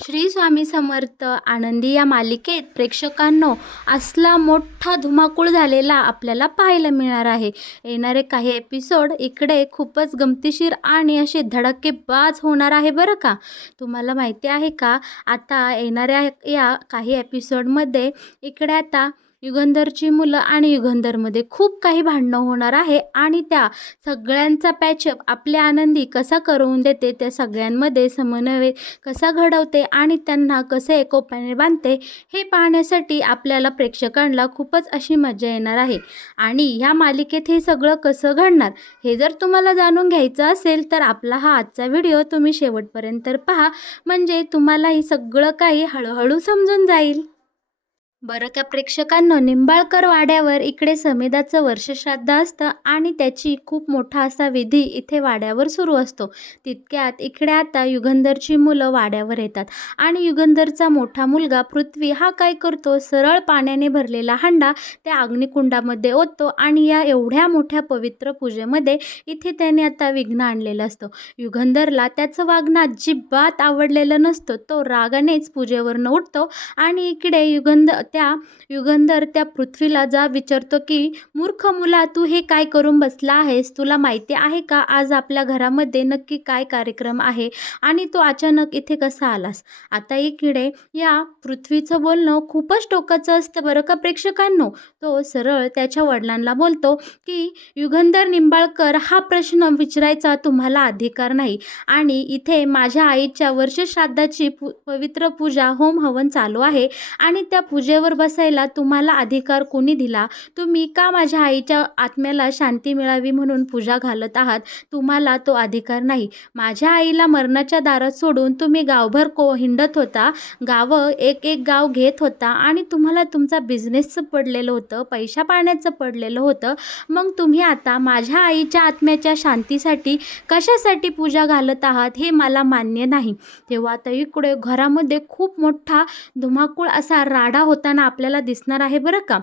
श्री स्वामी समर्थ आनंदी या मालिकेत प्रेक्षकांनो असला मोठा धुमाकूळ झालेला आपल्याला पाहायला मिळणार आहे. येणारे काही एपिसोड इकडे खूपच गमतीशीर आणि असे धडकेबाज होणार आहे बरं का. तुम्हाला माहिती आहे का, आता येणाऱ्या या काही एपिसोडमध्ये इकडे आता युगंधरची मुलं आणि युगंधरमध्ये खूप काही भांडणं होणार आहे आणि त्या सगळ्यांचा पॅचअप आपले आनंदी कसा करून देते, त्या सगळ्यांमध्ये समन्वय कसा घडवते आणि त्यांना कसे एकोप्याने बांधते हे पाहण्यासाठी आपल्याला प्रेक्षकांना खूपच अशी मजा येणार आहे. आणि ह्या मालिकेत हे सगळं कसं घडणार हे जर तुम्हाला जाणून घ्यायचं असेल तर आपला हा आजचा व्हिडिओ तुम्ही शेवटपर्यंत पहा, म्हणजे तुम्हाला हे सगळं काही हळूहळू समजून जाईल. बरं का प्रेक्षकांनो, निंबाळकर वाड्यावर इकडे समिधाचं वर्षश्राद्ध असतं आणि त्याची खूप मोठा असा विधी इथे वाड्यावर सुरू असतो. तितक्यात इकडे आता युगंधरची मुलं वाड्यावर येतात आणि युगंधरचा मोठा मुलगा पृथ्वी हा काय करतो, सरळ पाण्याने भरलेला हंडा त्या अग्निकुंडामध्ये ओततो आणि या एवढ्या मोठ्या पवित्र पूजेमध्ये इथे त्याने आता विघ्न आणलेलं असतं. युगंधरला त्याचं वागणं अजिबात आवडलेलं नसतं. तो रागानेच पूजेवरनं उठतो आणि इकडे युगंधर त्या पृथ्वीला विचारतो की, मूर्ख मुला, तू हे काय करून बसला आहेस? तुला माहिती आहे का आज आपल्या घरामध्ये नक्की काय कार्यक्रम आहे आणि तू अचानक इथे कसा आलास? आता इकडे या पृथ्वीचं बोलणं खूपच टोकाचं असतं बरं का प्रेक्षकांनो. तो सरळ त्याच्या वडिलांना बोलतो की, युगंधर निंबाळकर, हा प्रश्न विचारायचा तुम्हाला अधिकार नाही आणि इथे माझ्या आईच्या वर्षश्राद्धाची पवित्र पूजा, होम हवन चालू आहे आणि त्या पूजेवर बसायला तुम्हाला अधिकार कोणी दिला? तुम्ही का माझ्या आईच्या आत्म्याला शांती मिळावी म्हणून पूजा घालत आहात? तुम्हाला तो अधिकार नाही. माझ्या आईला मरणाच्या दारात सोडून तुम्ही गावभर हिंडत होता, गावं एक एक गाव घेत होता आणि तुम्हाला तुमचा बिझनेसचं पडलेलं होतं, पैसा पाण्याचं पडलेलं होतं. मग तुम्ही आता माझ्या आईच्या आत्म्याच्या शांतीसाठी कशासाठी पूजा घालत आहात हे मला मान्य नाही. तेव्हा आता इकडे घरामध्ये खूप मोठा धुमाकूळ असा राडा होताना आपल्याला दिसणार आहे बरं का.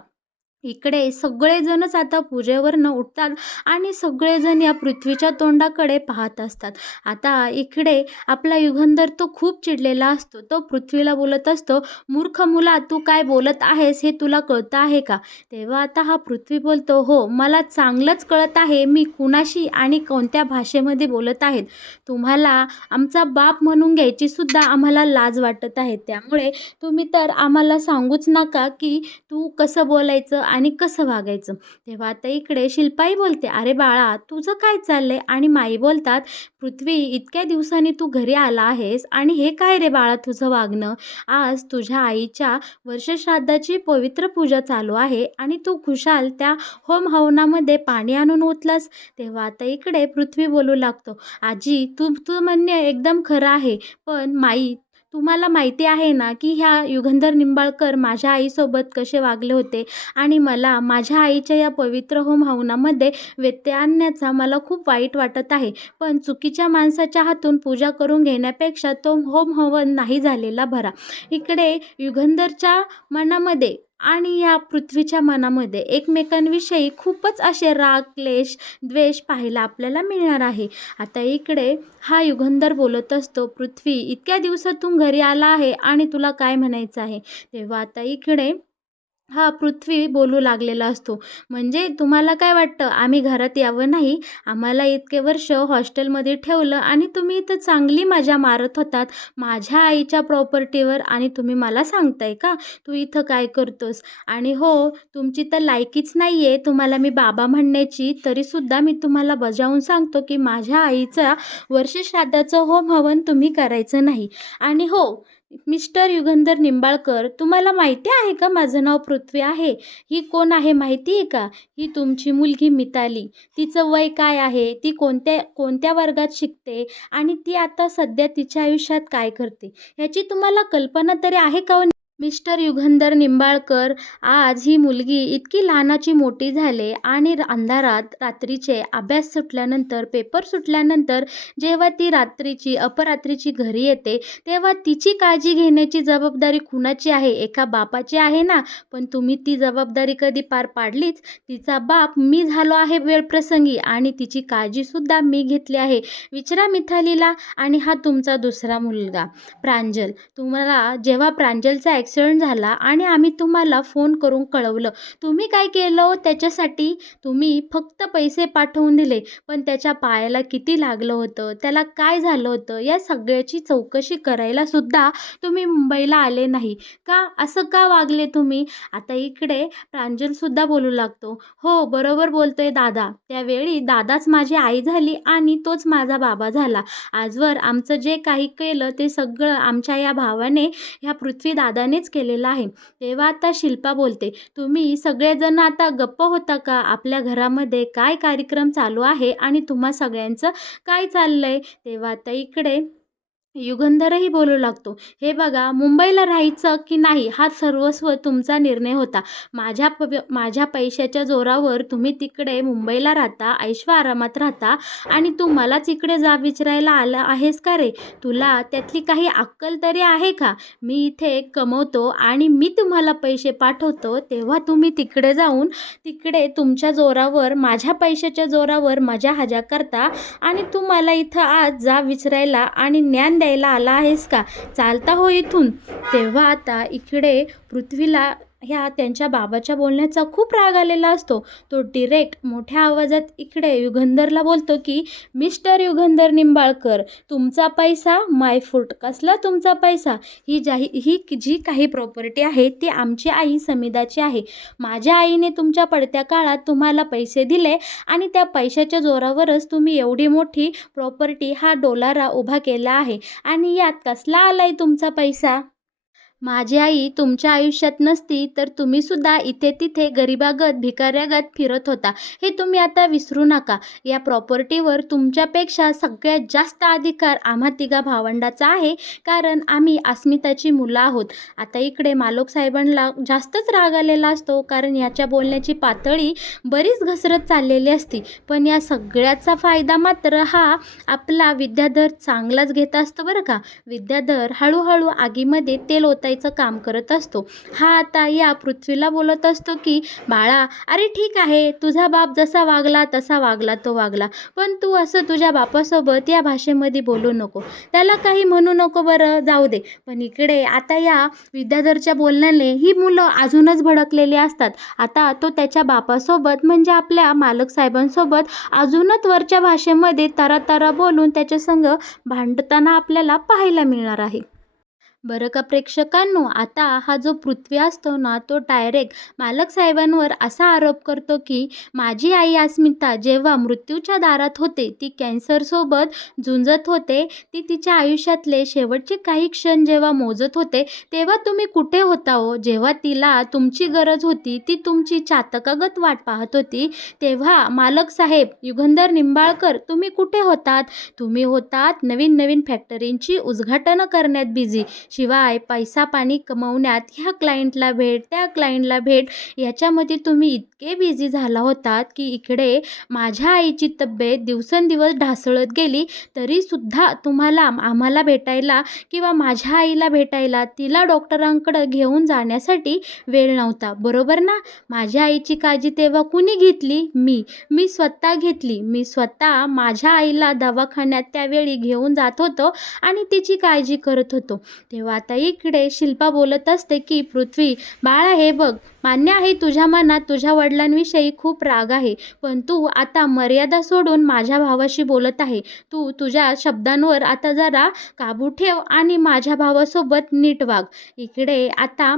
इकडे सगळेजणच आता पूजेवरनं उठतात आणि सगळेजण या पृथ्वीच्या तोंडाकडे पाहत असतात. आता इकडे आपला युगंधर तो खूप चिडलेला असतो. तो पृथ्वीला बोलत असतो, मूर्ख मुला, तू काय बोलत आहेस हे तुला कळतं आहे का? तेव्हा आता हा पृथ्वी बोलतो, हो, मला चांगलंच कळत आहे मी कुणाशी आणि कोणत्या भाषेमध्ये बोलत आहेत. तुम्हाला आमचा बाप म्हणून घ्यायची सुद्धा आम्हाला लाज वाटत आहे. त्यामुळे तुम्ही तर आम्हाला सांगूच नका की तू कसं बोलायचं आणि कसं वागायचं. तेव्हा आता इकडे शिल्पाई बोलते, अरे बाळा, तुझं काय चाललंय? आणि माई बोलतात, पृथ्वी, इतक्या दिवसांनी तू घरी आला आहेस आणि हे काय रे बाळा तुझं वागणं? आज तुझ्या आईच्या वर्षश्राद्धाची पवित्र पूजा चालू आहे आणि तू खुशाल त्या होम हवनामध्ये पाणी आणून ओतलंस. तेव्हा आता इकडे पृथ्वी बोलू लागतो, आजी, तू म्हणणे एकदम खरं आहे, पण माई, तुम्हाला माहिती आहे ना की ह्या युगंधर निंबाळकर माझ्या आईसोबत कसे वागले होते आणि मला माझ्या आईच्या या पवित्र होम हवनामध्ये व्यत्यय आणण्याचा मला खूप वाईट वाटत आहे. पण चुकीच्या माणसाच्या हातून पूजा करून घेण्यापेक्षा तो होम हवन नाही झालेला बरा. इकडे युगंधरच्या मनामध्ये आणि या पृथ्वीच्या मनामध्ये एकमेकांविषयी खूपच असे राग, क्लेश, द्वेष पाहायला आपल्याला मिळणार आहे. आता इकडे हा युगंधर बोलत असतो, पृथ्वी, इतक्या दिवसातून घरी आला आहे आणि तुला काय म्हणायचं आहे? तेव्हा आता इकडे हा पृथ्वी बोलू लागलेला असतो, म्हणजे तुम्हाला काय वाटतं आम्ही घरात यावं नाही? आम्हाला इतके वर्ष हॉस्टेलमध्ये ठेवलं आणि तुम्ही इथं चांगली मजा मारत होतात माझ्या आईच्या प्रॉपर्टीवर आणि तुम्ही मला सांगताय का तू इथं काय करतोस? आणि हो, तुमची तर लायकीच नाही आहे तुम्हाला मी बाबा म्हणण्याची, तरीसुद्धा मी तुम्हाला बजावून सांगतो की माझ्या आईचा वर्षश्राद्धाचं होम हवन तुम्ही करायचं नाही. आणि हो, मिस्टर युगंधर निंबाळकर, तुम्हाला माहिती आहे का माझं नाव पृथ्वी आहे? ही कोण आहे माहिती आहे का? ही तुमची मुलगी मिताली. तिचं वय काय आहे? ती कोणत्या कोणत्या वर्गात शिकते आणि ती आता सध्या तिच्या आयुष्यात काय करते? ह्याची तुम्हाला कल्पना तरी आहे का हो? मिस्टर युगंधर निंबाळकर, आज ही मुलगी इतकी लहानाची मोठी झाली आणि अंधारात रात्रीचे अभ्यास सुटल्यानंतर, पेपर सुटल्यानंतर जेव्हा ती रात्रीची, अपरात्रीची घरी येते, तेव्हा तिची काळजी घेण्याची जबाबदारी कुणाची आहे? एका बापाची आहे ना. पण तुम्ही ती जबाबदारी कधी पार पाडलीच? तिचा बाप मी झालो आहे वेळप्रसंगी आणि तिची काळजीसुद्धा मी घेतली आहे. विचारा मिथालीला. आणि हा तुमचा दुसरा मुलगा प्रांजल. तुम्हाला जेव्हा प्रांजलचा ॲक्सिडेंट झाला आणि आम्ही तुम्हाला फोन करून कळवलं, तुम्ही काय केलं हो त्याच्यासाठी? तुम्ही फक्त पैसे पाठवून दिले. पण त्याच्या पायाला किती लागलं होतं, त्याला काय झालं होतं, या सगळ्याची चौकशी करायला सुद्धा तुम्ही मुंबईला आले नाही का? असं का वागले तुम्ही? आता इकडे प्रांजलसुद्धा बोलू लागतो, हो बरोबर बोलतोय दादा. त्यावेळी दादाच माझी आई झाली आणि तोच माझा बाबा झाला. आजवर आमचं जे काही केलं ते सगळं आमच्या या भावाने, ह्या पृथ्वीदादानेच केलेलं आहे. तेव्हा आता शिल्पा बोलते, तुम्ही सगळेजण आता गप्प होता का? आपल्या घरामध्ये काय कार्यक्रम चालू आहे आणि तुम्हा सगळ्यांचं काय चाललंय? तेव्हा आता इकडे युगंधरही बोलू लागतो, हे बघा मुंबईला राहायचं की नाही हा सर्वस्व तुमचा निर्णय होता. माझ्या पैशाच्या जोरावर तुम्ही तिकडे मुंबईला राहता, ऐशोआरामात राहता आणि तू मलाच इकडे जा विचारायला आला आहेस का रे? तुला त्यातली काही अक्कल तरी आहे का? मी इथे कमवतो आणि मी तुम्हाला पैसे पाठवतो, तेव्हा तुम्ही तिकडे जाऊन तिकडे तुमच्या जोरावर, माझ्या पैशाच्या जोरावर मजा हजा करता आणि तू मला इथं आज जा विचारायला आणि ज्ञान द्यायला आला आहेस का? चालता हो इथून. तेव्हा आता इकडे पृथ्वीला ह्या त्यांच्या बाबाच्या बोलण्याचा खूप राग आलेला असतो. तो डिरेक्ट मोठ्या आवाजात इकडे युगंधरला बोलतो की, मिस्टर युगंधर निंबाळकर, तुमचा पैसा माय फूट. कसला तुमचा पैसा? ही जी काही प्रॉपर्टी आहे ती आमची आई समिदाची आहे. माझ्या आईने तुमच्या पडत्या काळात तुम्हाला पैसे दिले आणि त्या पैशाच्या जोरावरच तुम्ही एवढी मोठी प्रॉपर्टी, हा डोलारा उभा केला आहे आणि यात कसला आलाय तुमचा पैसा? माझी आई तुमच्या आयुष्यात नसती तर तुम्हीसुद्धा इथे तिथे गरिबागत, भिकाऱ्यागत फिरत होता. हे तुम्ही आता विसरू नका. या प्रॉपर्टीवर तुमच्यापेक्षा सगळ्यात जास्त अधिकार आम्हा तिघा भावंडाचा आहे, कारण आम्ही अस्मिताची मुलं आहोत. आता इकडे मालोक साहेबांना जास्तच राग आलेला असतो, कारण याच्या बोलण्याची पातळी बरीच घसरत चाललेली असती. पण या सगळ्याचा फायदा मात्र हा आपला विद्याधर चांगलाच घेत असतो बरं का. विद्याधर हळूहळू आगीमध्ये तेल ओतायचं काम करत असतो. हा आता या पृथ्वीला बोलत असतो की, बाळा अरे ठीक आहे, तुझा बाप जसा वागला तसा वागला तो वागला, पण तू असं तुझ्या बापासोबत या भाषेमध्ये बोलू नको, त्याला काही म्हणू नको बरं, जाऊ दे. पण इकडे आता या विद्याधरच्या बोलण्याने ही मुलं अजूनच भडकलेली असतात. आता तो त्याच्या बापासोबत म्हणजे आपल्या मालक साहेबांसोबत अजूनच वरच्या भाषेमध्ये तरा बोलून त्याच्या संग भांडताना आपल्याला पाहायला मिळणार आहे. बरं का प्रेक्षकांनो, आता हा जो पृथ्वी असतो ना, तो डायरेक्ट मालक साहेबांवर असा आरोप करतो की, माझी आई अस्मिता जेव्हा मृत्यूच्या दारात होते, ती कॅन्सरसोबत झुंजत होते, ती तिच्या आयुष्यातले शेवटचे काही क्षण जेव्हा मोजत होते, तेव्हा तुम्ही कुठे होता हो? जेव्हा तिला तुमची गरज होती, ती तुमची चातकागत वाट पाहत होती, तेव्हा मालक साहेब युगंधर निंबाळकर तुम्ही कुठे होतात? तुम्ही होतात नवीन नवीन फॅक्टरींची उद्घाटनं करण्यात बिझी. शिवाय पैसा पाणी कमवण्यात, ह्या क्लायंटला भेट, त्या क्लायंटला भेट, याच्यामध्ये तुम्ही इतके बिझी झाला होतात की इकडे माझ्या आईची तब्येत दिवसेंदिवस ढासळत गेली, तरीसुद्धा तुम्हाला आम्हाला भेटायला किंवा माझ्या आईला भेटायला, तिला डॉक्टरांकडे घेऊन जाण्यासाठी वेळ नव्हता, बरोबर ना? माझ्या आईची काळजी तेव्हा कुणी घेतली? मी स्वतः घेतली. मी स्वतः माझ्या आईला दवाखान्यात त्यावेळी घेऊन जात होतो आणि तिची काळजी करत होतो. तेव्हा आता इकडे शिल्पा बोलत असते की, पृथ्वी बाळा हे बघ, मान्य आहे तुझ्या मनात तुझ्या वडिलांविषयी खूप राग आहे, पण तू आता मर्यादा सोडून माझ्या भावाशी बोलत आहे. तू तुझ्या शब्दांवर आता जरा काबू ठेव आणि माझ्या भावासोबत नीट वाग. इकडे आता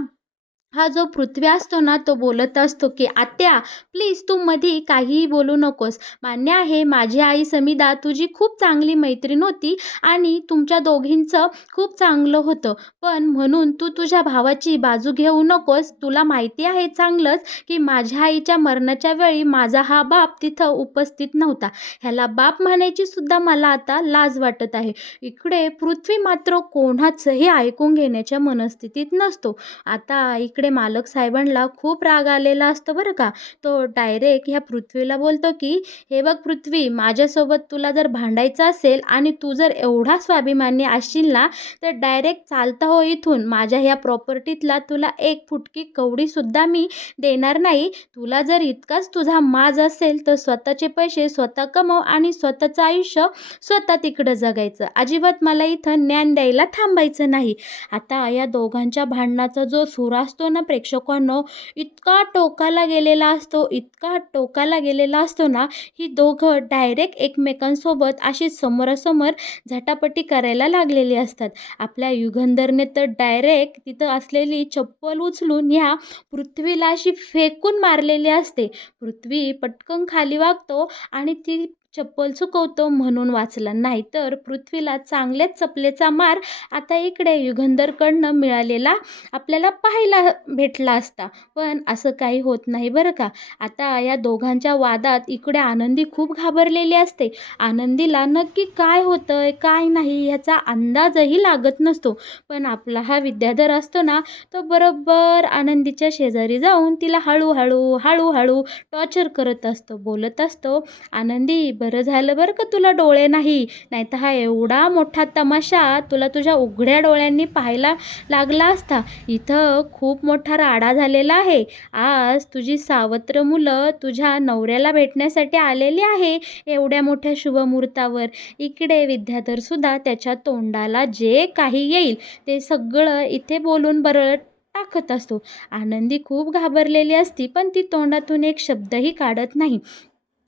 हा जो पृथ्वी असतो ना, तो बोलत असतो, की "आत्या, प्लीज तू मधी काहीही बोलू नकोस. मान्य आहे, माझी आई समिधा तुझी खूप चांगली मैत्रीण होती आणि तुमच्या दोघींचं खूप चांगलं होतं. पण म्हणून तू तुझ्या भावाची बाजू घेऊ नकोस. तुला माहिती आहे चांगलंच, की माझ्या आईच्या मरणाच्या वेळी माझा हा बाप तिथं उपस्थित नव्हता. ह्याला बाप म्हणायची सुद्धा मला आता लाज वाटत आहे." इकडे पृथ्वी मात्र कोणाचंही ऐकून घेण्याच्या मनस्थितीत नसतो. आता इकडे मालक साहेबांना खूप राग आलेला असतो बरं का. तो डायरेक्ट ह्या पृथ्वीला बोलतो, की "हे बघ पृथ्वी, माझ्यासोबत तुला जर भांडायचं असेल आणि तू जर एवढा स्वाभिमानी असशील ना, तर डायरेक्ट चालता हो इथून. माझ्या ह्या प्रॉपर्टीतला तुला एक फुटकी कवडीसुद्धा मी देणार नाही. तुला जर इतकाच तुझा माज असेल, तर स्वतःचे पैसे स्वतः कमव आणि स्वतःचं आयुष्य स्वतः तिकडं जगायचं. अजिबात मला इथं ज्ञान द्यायला थांबायचं नाही." आता या दोघांच्या भांडणाचा जो सूर असतो ना प्रेक्षकांनो, इतका टोकाला गेलेला असतो, इतका टोकाला गेलेला असतो ना, ही दोघं डायरेक्ट एकमेकांसोबत अशी समोरासमोर झटापटी करायला लागलेली असतात. आपल्या युगंधरने तर डायरेक्ट तिथं असलेली चप्पल उचलून ह्या पृथ्वीला अशी फेकून मारलेली असते. पृथ्वी पटकन खाली वागतो आणि ती चप्पल चुकवतो म्हणून वाचला. नाहीतर पृथ्वीला चांगल्याच चपलेचा मार आता इकडे युगंधरकडनं मिळालेला आपल्याला पाहायला भेटला असता. पण असं काही होत नाही बरं का. आता या दोघांच्या वादात इकडे आनंदी खूप घाबरलेली असते. आनंदीला नक्की काय होतंय, काय नाही ह्याचा अंदाजही लागत नसतो. पण आपला हा विद्याधर असतो ना, तो बरोबर आनंदीच्या शेजारी जाऊन तिला हळूहळू, हळूहळू टॉर्चर करत असतो. बोलत असतो, "आनंदी, बरं झालं बरं का तुला डोळे नाही. नाहीतर हा एवढा मोठा तमाशा तुला तुझ्या उघड्या डोळ्यांनी पाहायला लागला असता. इथं खूप मोठा राडा झालेला आहे. आज तुझी सावत्र मुलं तुझ्या नवऱ्याला भेटण्यासाठी आलेली आहे एवढ्या मोठ्या शुभमुहूर्तावर." इकडे विद्याधरसुद्धा त्याच्या तोंडाला जे काही येईल ते सगळं इथे बोलून बरं टाकत असतो. आनंदी खूप घाबरलेली असती, पण ती तोंडातून एक शब्दही काढत नाही.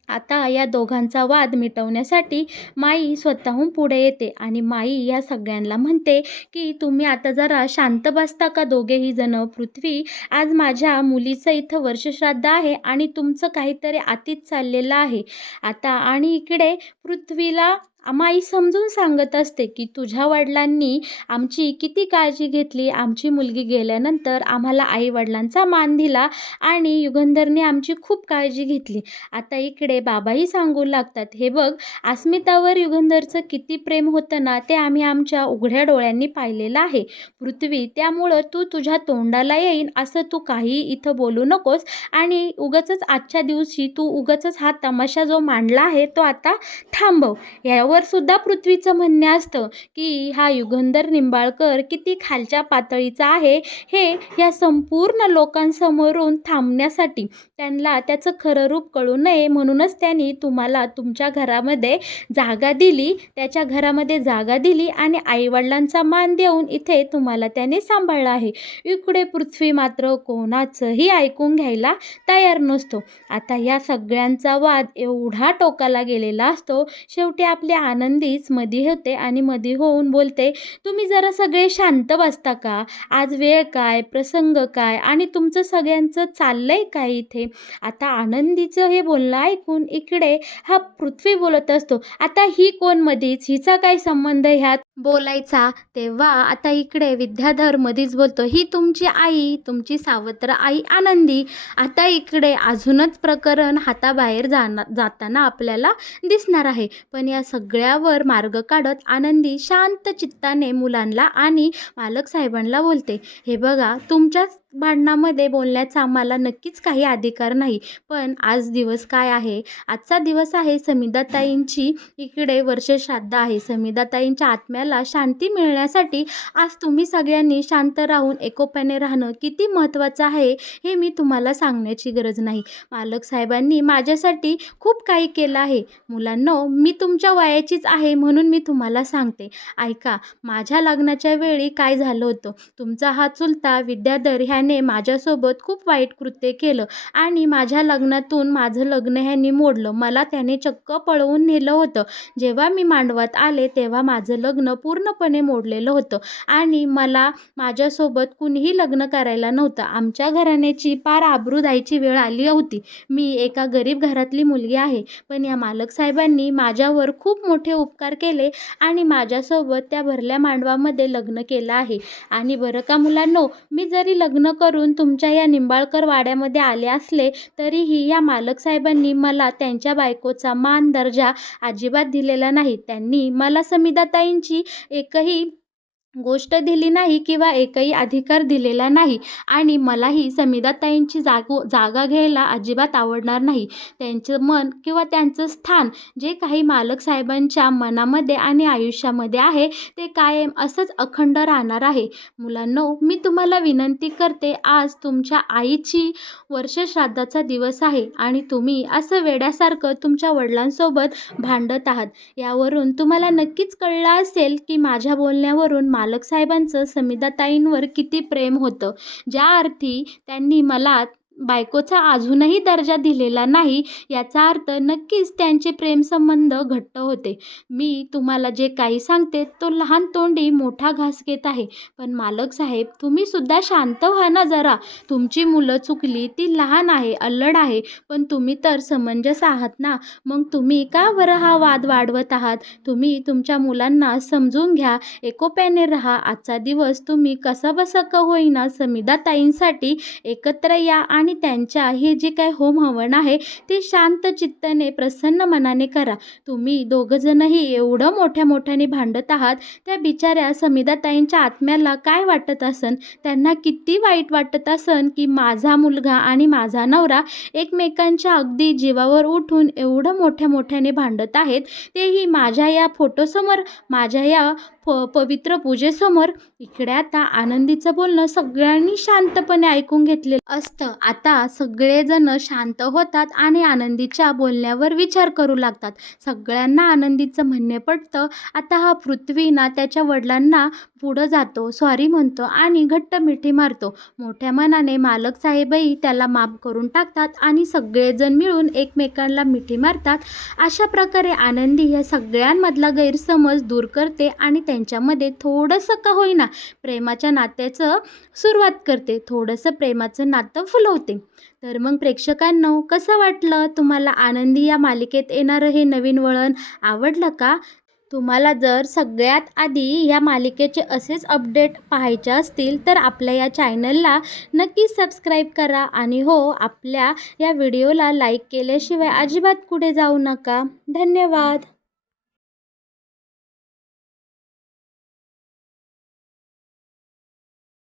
आता या दोघांचा वाद मिटवण्यासाठी माई स्वतःहून पुढे येते आणि माई या सगळ्यांना म्हणते, की "तुम्ही आता जरा शांत बसता का दोघेही जण? पृथ्वी, आज माझ्या मुलीचं इथं वर्षश्राद्ध आहे आणि तुमचं काहीतरी अतीत चाललेलं आहे." आता आणि इकडे पृथ्वीला माई समजून सांगत असते, की "तुझ्या वडिलांनी आमची किती काळजी घेतली. आमची मुलगी गेल्यानंतर आम्हाला आई-वडिलांचा मान दिला आणि युगंधरने आमची खूप काळजी घेतली." आता इकडे बाबाही सांगू लागतात, "हे बघ, अस्मितावर युगंधरचं किती प्रेम होतं ना, ते आम्ही आमच्या उघड्या डोळ्यांनी पाहिलेलं आहे. पृथ्वी, त्यामुळं तू तुझ्या तोंडाला येईन असं तू काही इथं बोलू नकोस आणि उगाचच आजच्या दिवशी तू उगाचच हा तमाशा जो मांडला आहे तो आता थांबव." यावर सुद्धा पृथ्वीचं म्हणणे असतं, की हा युगंधर निंबाळकर किती खालच्या पातळीचा आहे हे या संपूर्ण लोकांसमोरून थांबण्यासाठी, त्यांना त्याचं खरं रूप कळू नये म्हणूनच त्यांनी तुम्हाला तुमच्या घरामध्ये जागा दिली, त्याच्या घरामध्ये जागा दिली आणि आईवडिलांचा मान देऊन इथे तुम्हाला त्याने सांभाळलं आहे. इकडे पृथ्वी मात्र कोणाचंही ऐकून घ्यायला तयार नसतो. आता या सगळ्यांचा वाद एवढा टोकाला गेलेला असतो, शेवटी आपली आनंदीच मधी होते आणि मधी होऊन बोलते, "तुम्ही जरा सगळे शांत बसता का? आज वेळ काय, प्रसंग काय आणि तुमचं सगळ्यांचं चाललंय काय इथे?" आता आनंदीचं हे बोलणं ऐकून इकडे हा पृथ्वी बोलत असतो, "आता ही कोण मधीच? हिचा काय संबंध ह्यात बोलायचा?" तेव्हा आता इकडे विद्याधर मधीच बोलतो, "ही तुमची आई, तुमची सावत्र आई आनंदी." आता इकडे अजूनच प्रकरण हाताबाहेर जाताना आपल्याला दिसणार आहे. पण या सगळ्यावर मार्ग काढत आनंदी शांत चित्ताने मुलांना आणि मालक साहेबांना बोलते, "हे बघा, तुमच्याच भांडणामध्ये बोलण्याचा मला नक्कीच काही अधिकार नाही. पण आज दिवस काय आहे? आजचा दिवस आहे समिधाताईंची इकडे वर्षश्राद्ध आहे. समिधाताईंच्या आत्म्याला शांती मिळण्यासाठी आज तुम्ही सगळ्यांनी शांत राहून एकोप्याने राहणं किती महत्त्वाचं आहे हे मी तुम्हाला सांगण्याची गरज नाही. मालक साहेबांनी माझ्यासाठी खूप काही केलं आहे. मुलांनो, मी तुमच्या वयाची सांगायचीच आहे म्हणून मी तुम्हाला सांगते. ऐका, माझ्या लग्नाच्या वेळी काय झालं होतं. तुमचा हा चुलता विद्याधर ह्याने माझ्यासोबत खूप वाईट कृत्य केलं आणि माझ्या लग्नातून माझं लग्न ह्याने मोडलं. मला त्याने चक्क पळवून नेलं होतं. जेव्हा मी मांडवात आले तेव्हा माझं लग्न पूर्णपणे मोडलेलं होतं आणि मला माझ्यासोबत कुणीही लग्न करायला नव्हतं. आमच्या घराण्याची पार आबरू जायची वेळ आली होती. मी एका गरीब घरातली मुलगी आहे, पण या मालक साहेबांनी माझ्यावर खूप मोठे उपकार केले आणि माझ्यासोबत त्या भरल्या मांडवामध्ये लग्न केलं आहे. आणि बरं का मुलांनो, मी जरी लग्न करून तुमच्या या निंबाळकर वाड्यामध्ये आले असले तरीही या मालक साहेबांनी मला त्यांच्या बायकोचा मान दर्जा अजिबात दिलेला नाही. त्यांनी मला समिधाताईंची एकही गोष्ट दिली नाही किंवा एकही अधिकार दिलेला नाही आणि मलाही समिधाताईंची जागा घ्यायला अजिबात आवडणार नाही. त्यांचं मन किंवा त्यांचं स्थान जे काही मालक साहेबांच्या मनामध्ये आणि आयुष्यामध्ये आहे ते कायम असंच अखंड राहणार आहे. मुलांनो, मी तुम्हाला विनंती करते, आज तुमच्या आईची वर्षश्राद्धाचा दिवस आहे आणि तुम्ही असं वेड्यासारखं तुमच्या वडिलांसोबत भांडत आहात. यावरून तुम्हाला नक्कीच कळलं असेल की माझ्या बोलण्यावरून मालक साहेबांचं समिधाताईंवर किती प्रेम होतं. ज्या अर्थी त्यांनी मला बायकोचा अजूनही दर्जा दिलेला नाही, याचा अर्थ नक्कीच त्यांचे प्रेमसंबंध घट्ट होते. मी तुम्हाला जे काही सांगते तो लहान तोंडी मोठा घास घेत आहे, पण मालक साहेब तुम्ही सुद्धा शांत व्हा ना जरा. तुमची मुलं चुकली, ती लहान आहे, अल्लड आहे, पण तुम्ही तर समंजस आहात ना. मग तुम्ही का बरं हा वाद वाढवत आहात? तुम्ही तुमच्या मुलांना समजून घ्या, एकोप्याने राहा. आजचा दिवस तुम्ही कसाबसा का होईना समिधाताईंसाठी एकत्र या आणि त्यांच्या हे जे काही होम हवन आहे ते शांत चित्ताने प्रसन्न मनाने करा. तुम्ही दोघंजणही एवढं मोठ्या मोठ्याने भांडत आहात, त्या बिचाऱ्या समिधाताईंच्या आत्म्याला काय वाटत असन, त्यांना किती वाईट वाटत असन की माझा मुलगा आणि माझा नवरा एकमेकांच्या अगदी जीवावर उठून एवढं मोठ्या मोठ्याने भांडत आहेत, तेही माझ्या या फोटोसमोर, माझ्या या पवित्र पूजेसमोर. इकडे आता आनंदीचं बोलणं सगळ्यांनी शांतपणे ऐकून घेतलेलं असतं. आता सगळेजण शांत होतात आणि आनंदीच्या बोलण्यावर विचार करू लागतात. सगळ्यांना आनंदीचं म्हणणे पटतं. आता हा पृथ्वी ना त्याच्या वडिलांना पुढं जातो, सॉरी म्हणतो आणि घट्ट मिठी मारतो. मोठ्या मनाने मालक साहेबही त्याला माफ करून टाकतात आणि सगळेजण मिळून एकमेकांना मिठी मारतात. अशा प्रकारे आनंदी या सगळ्यांमधला गैरसमज दूर करते आणि त्यांच्यामध्ये थोडंसं का होईना प्रेमाच्या नात्याचं सुरुवात करते, थोडंसं प्रेमाचं नातं फुलवते. तर मग प्रेक्षकांनो, कसं वाटलं तुम्हाला आनंदी या मालिकेत येणारं हे नवीन वळण? आवडलं का? तुम्हाला जर सगळ्यात आधी या मालिकेचे असेच अपडेट पाहायचे असतील तर आपल्या या चॅनलला नक्की सबस्क्राईब करा आणि हो, आपल्या या व्हिडिओला लाईक केल्याशिवाय अजिबात पुढे जाऊ नका. धन्यवाद.